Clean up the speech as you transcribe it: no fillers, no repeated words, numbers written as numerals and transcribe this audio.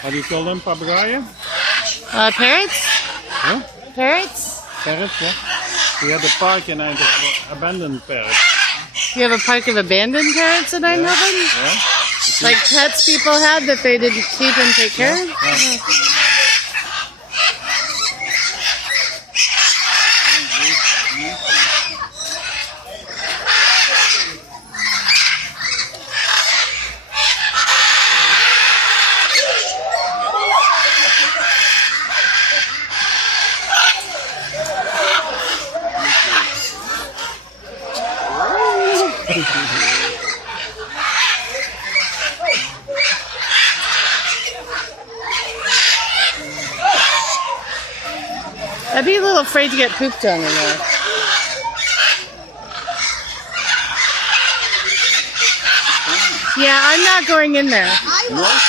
How do you call them? Papagaaien? Parrots? Huh? Parrots? Parrots, yeah. We had a park in Eindhoven, abandoned parrots. You have a park of abandoned parrots in Eindhoven? Yeah. Like pets people had that they didn't keep and take care of? Yeah. I'd be a little afraid to get pooped on in there. Yeah, I'm not going in there.